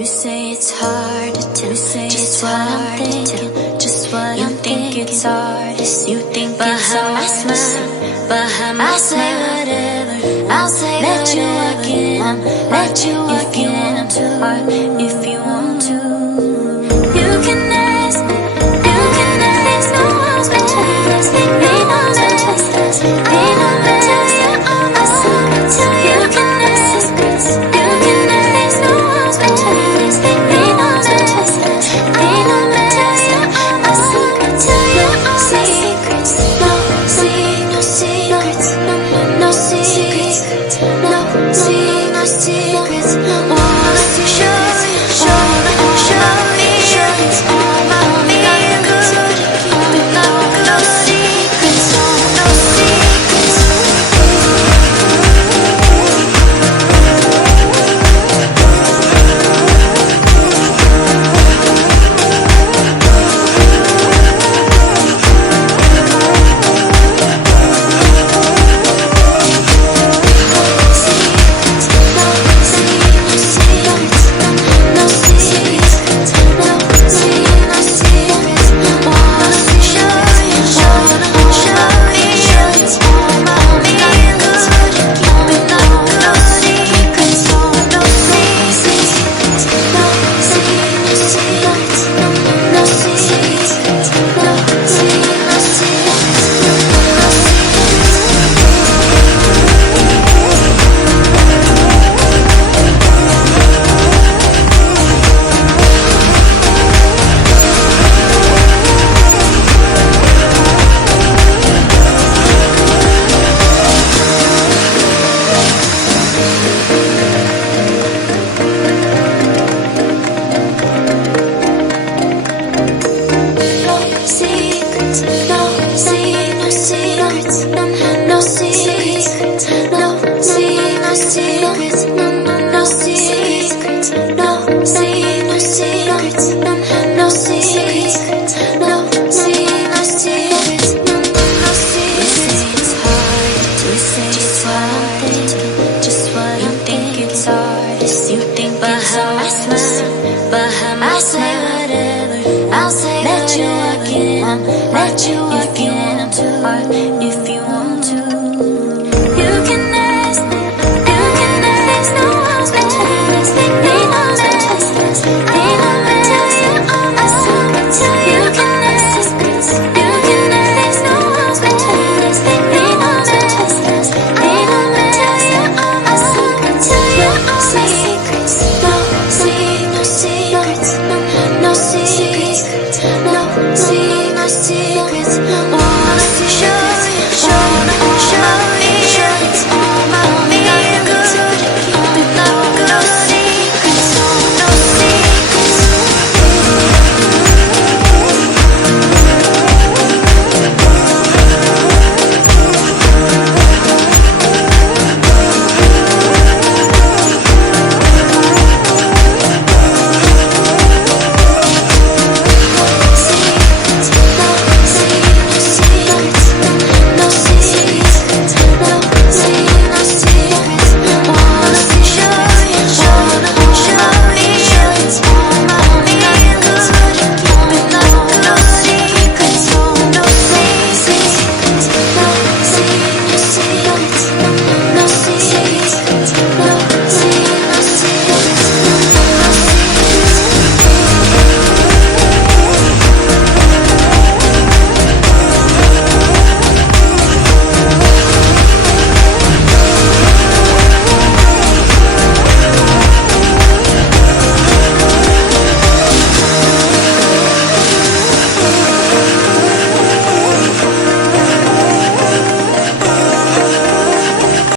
You say it's hard to tell just what I'm thinking, just what you think it's hardest. You think it's hardest, but I'll say whatever. I'll say let you walk in, let you walk in if you want to. You can ask, no one's between us. Ain't no mess, ain't no mess. You can ask, no one's between us. Ain't no mess, ain't no mess. I'll tell you all my secrets. No secrets, no secrets, no secrets. Wanna show me all about me. Good, no secrets, no secrets. Just what you think it's hardest. You think it's hardest.